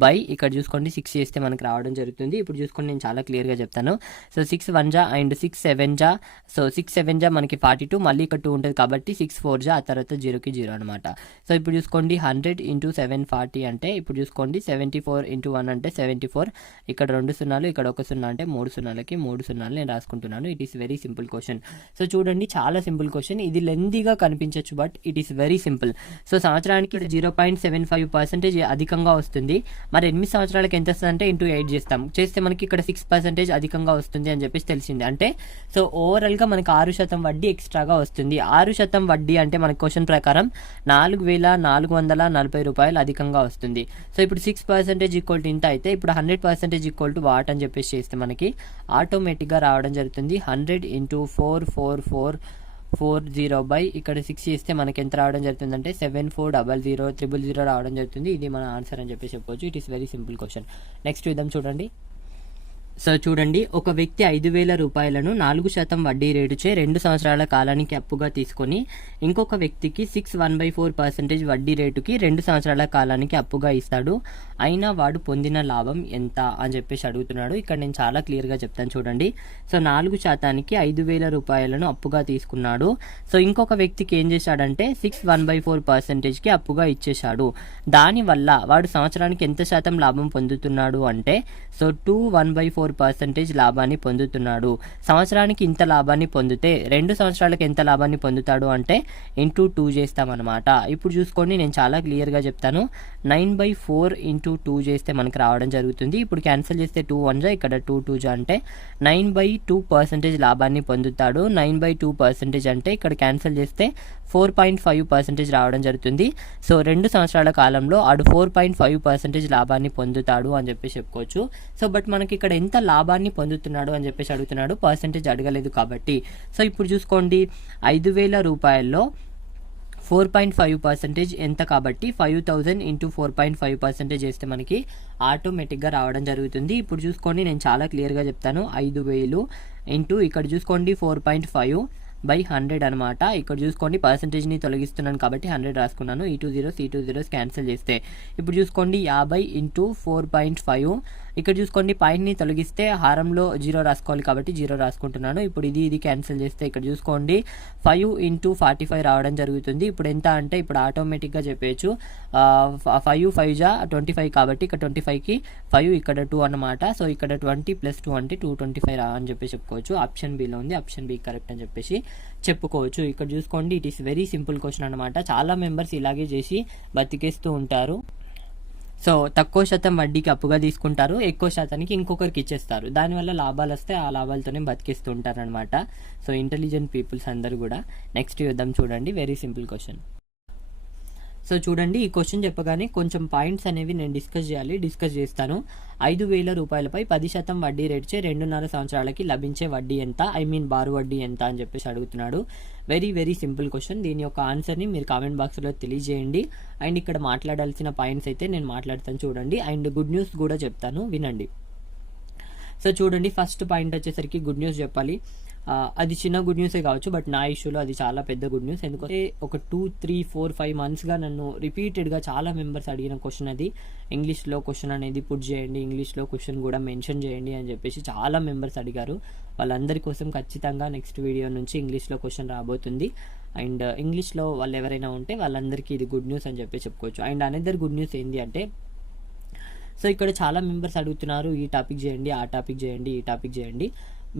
బై ఇక్కడ చూసుకోండి 6 చేస్తే మనకు రావడం జరుగుతుంది. ఇప్పుడు చూసుకోండి నేను చాలా క్లియర్గా చెప్తాను. సో 6 1 జా అండ్ 6 7 జా. సో 6 7 జా మనకి 42 మళ్ళీ ఇక్కడ 2 ఉంటుంది కాబట్టి 6 4 జా ఆ తర్వాత 0కి 0 అనమాట. సో ఇప్పుడు చూసుకోండి 100 ఇంటూ 740 అంటే ఇప్పుడు చూసుకోండి 74 ఇంటూ 1 అంటే 74. ఇక్కడ 2 సున్నాలు ఇక్కడ 1 సున్నా అంటే 3 సున్నాలకి 3 సున్నాలు నేను రాసుకుంటున్నాను. It is very simple question. So చూడండి చాలా సింపుల్ క్వశ్చన్. ఇది లెందీగా కనిపించవచ్చు but it is very simple. So సంవత్సరానికి 0.75% అధికంగా వస్తుంది. మరి 8 సంవత్సరాలకి ఎంత వస్తుంది అంటే ఇంటూ 8 చేస్తే మనకి ఇక్కడ 6% అధికంగా వస్తుంది అని చెప్పేసి తెలిసింది. అంటే సో ఓవరాల్గా మనకి 6% వడ్డీ ఎక్స్ట్రాగా వస్తుంది. 6% వడ్డీ అంటే మన క్వశ్చన్ ప్రకారం 4,440 రూపాయలు అధికంగా వస్తుంది. సో ఇప్పుడు 6% ఈక్వల్ టు ఇంత అయితే ఇప్పుడు 100% ఈక్వల్ టు వాట్ అని చెప్పేసి చేస్తే మనకి ఆటోమేటిక్గా రావడం జరుగుతుంది. 100 ఇంటూ 4,440 బై ఇక్కడ 6 చేస్తే మనకి ఎంత రావడం జరుగుతుంది అంటే 740000 రావడం జరుగుతుంది. ఇది మన ఆన్సర్ అని చెప్పేసి చెప్పవచ్చు. It is very simple question. Next విధం చూడండి. సో చూడండి ఒక వ్యక్తి 5,000 రూపాయలను 4% వడ్డీ రేటుచే 2 సంవత్సరాల కాలానికి అప్పుగా తీసుకొని ఇంకొక వ్యక్తికి 1/4% వడ్డీ రేటుకి 2 సంవత్సరాల కాలానికి అప్పుగా ఇస్తాడు. అయినా వాడు పొందిన లాభం ఎంత అని చెప్పేసి అడుగుతున్నాడు. ఇక్కడ నేను చాలా క్లియర్గా చెప్తాను చూడండి. సో 4% 5,000 రూపాయలను అప్పుగా తీసుకున్నాడు. సో ఇంకొక వ్యక్తికి ఏం చేశాడంటే 1/4%కి అప్పుగా ఇచ్చేశాడు. దానివల్ల వాడు సంవత్సరానికి ఎంత శాతం లాభం పొందుతున్నాడు అంటే సో 1/4% లాభాన్ని పొందుతున్నాడు. సంవత్సరానికి ఇంత లాభాన్ని పొందితే 2 సంవత్సరాలకు ఎంత లాభాన్ని పొందుతాడు అంటే ఇంటూ 2 చేస్తామన్నమాట. ఇప్పుడు చూసుకోండి నేను చాలా క్లియర్గా చెప్తాను. 9/4 ఇంటూ 2 చేస్తే మనకి రావడం జరుగుతుంది. ఇప్పుడు క్యాన్సిల్ చేస్తే 2 1 జా ఇక్కడ 2 2 జా అంటే 9/2% లాభాన్ని పొందుతాడు. 9/2% అంటే ఇక్కడ క్యాన్సిల్ చేస్తే 4.5% రావడం జరుగుతుంది. సో 2 సంవత్సరాల కాలంలో ఆడు 4.5% లాభాన్ని పొందుతాడు అని చెప్పేసి చెప్పుకోవచ్చు. సో బట్ మనకి ఇక్కడ ఎంత లాభాన్ని పొందుతున్నాడు అని చెప్పేసి అడుగుతున్నాడు, పర్సెంటేజ్ అడగలేదు కాబట్టి. సో ఇప్పుడు చూసుకోండి 5,000 రూపాయల్లో 4.5% ఎంత కాబట్టి 5,000 ఇంటూ 4.5% చేస్తే మనకి ఆటోమేటిక్గా రావడం జరుగుతుంది. ఇప్పుడు చూసుకోండి నేను చాలా క్లియర్గా చెప్తాను. 5,000 ఇంటూ ఇక్కడ చూసుకోండి 4.5/100 అనమాట. ఇక్కడ చూసుకోండి పర్సెంటేజ్ని తొలగిస్తున్నాను కాబట్టి 100 రాసుకున్నాను. ఈ 2 zeros క్యాన్సిల్ చేస్తే ఇప్పుడు చూసుకోండి 50 ఇంటూ 4.5 ఇక్కడ చూసుకోండి పాయింట్ని తొలగిస్తే హారంలో 0 రాసుకోవాలి కాబట్టి 0 రాసుకుంటున్నాను. ఇప్పుడు ఇది క్యాన్సిల్ చేస్తే ఇక్కడ చూసుకోండి 5 × 45 రావడం జరుగుతుంది. ఇప్పుడు ఎంత అంటే ఇప్పుడు ఆటోమేటిక్గా చెప్పేయచ్చు 5 5 జా 25 కాబట్టి ఇక్కడ 25కి 5 ఇక్కడ 2 అన్నమాట. సో ఇక్కడ 20 + 2 అంటే 225 రా అని చెప్పి చెప్పుకోవచ్చు. ఆప్షన్ బిలో ఉంది, ఆప్షన్ బి కరెక్ట్ అని చెప్పేసి చెప్పుకోవచ్చు. ఇక్కడ చూసుకోండి it is very simple question అనమాట. చాలా మెంబర్స్ ఇలాగే చేసి బతికేస్తూ ఉంటారు. సో తక్కువ శాతం వడ్డీకి అప్పుగా తీసుకుంటారు, ఎక్కువ శాతానికి ఇంకొకరికి ఇచ్చేస్తారు. దానివల్ల లాభాలు వస్తే ఆ లాభాలతోనే బతికేస్తూ ఉంటారు అనమాట. సో ఇంటెలిజెంట్ పీపుల్స్ అందరూ కూడా. నెక్స్ట్ చూద్దాం, చూడండి వెరీ సింపుల్ క్వశ్చన్. సో చూడండి ఈ క్వశ్చన్ చెప్పగానే కొంచెం పాయింట్స్ అనేవి నేను డిస్కస్ చేస్తాను. 5,000 రూపాయలపై 10% వడ్డీ రేట్చే 2.5 సంవత్సరాలకి లభించే వడ్డీ ఎంత, బారు వడ్డీ ఎంత అని చెప్పేసి అడుగుతున్నాడు. Very simple question. దీని యొక్క ఆన్సర్ని మీరు కామెంట్ బాక్స్లో తెలియజేయండి. అండ్ ఇక్కడ మాట్లాడాల్సిన పాయింట్స్ అయితే నేను మాట్లాడతాను చూడండి. అండ్ గుడ్ న్యూస్ కూడా చెప్తాను, వినండి. సో చూడండి ఫస్ట్ పాయింట్ వచ్చేసరికి గుడ్ న్యూస్ చెప్పాలి. అది చిన్న గుడ్ న్యూసే కావచ్చు, బట్ నా ఇష్యూలో అది చాలా పెద్ద గుడ్ న్యూస్. ఎందుకంటే ఒక 2, 3, 4, 5 మంత్స్గా నన్ను రిపీటెడ్గా చాలా మెంబర్స్ అడిగిన క్వశ్చన్ అది. ఇంగ్లీష్లో క్వశ్చన్ అనేది పుట్ చేయండి, ఇంగ్లీష్లో క్వశ్చన్ కూడా మెన్షన్ చేయండి అని చెప్పేసి చాలా మెంబర్స్ అడిగారు. వాళ్ళందరి కోసం ఖచ్చితంగా నెక్స్ట్ వీడియో నుంచి ఇంగ్లీష్లో క్వశ్చన్ రాబోతుంది. అండ్ ఇంగ్లీష్లో వాళ్ళు ఎవరైనా ఉంటే వాళ్ళందరికీ ఇది గుడ్ న్యూస్ అని చెప్పి చెప్పుకోవచ్చు. అండ్ అనదర్ గుడ్ న్యూస్ ఏంటి అంటే, సో ఇక్కడ చాలా మెంబర్స్ అడుగుతున్నారు ఈ టాపిక్ చేయండి, ఆ టాపిక్ చేయండి, ఈ టాపిక్ చేయండి.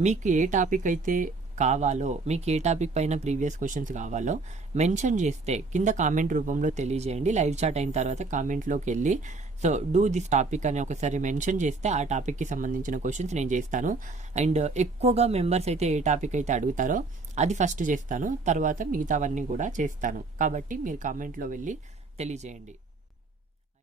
మీకు ఏ టాపిక్ అయితే కావాలో, మీకు ఏ టాపిక్ పైన ప్రీవియస్ క్వశ్చన్స్ కావాలో మెన్షన్ చేస్తే కింద కామెంట్ రూపంలో తెలియజేయండి. లైవ్ చాట్ అయిన తర్వాత కామెంట్లోకి వెళ్ళి సో డూ దిస్ టాపిక్ అని ఒకసారి మెన్షన్ చేస్తే ఆ టాపిక్కి సంబంధించిన క్వశ్చన్స్ నేను చేస్తాను. అండ్ ఎక్కువగా మెంబర్స్ అయితే ఏ టాపిక్ అయితే అడుగుతారో అది ఫస్ట్ చేస్తాను, తర్వాత మిగతావన్నీ కూడా చేస్తాను. కాబట్టి మీరు కామెంట్లో వెళ్ళి తెలియజేయండి.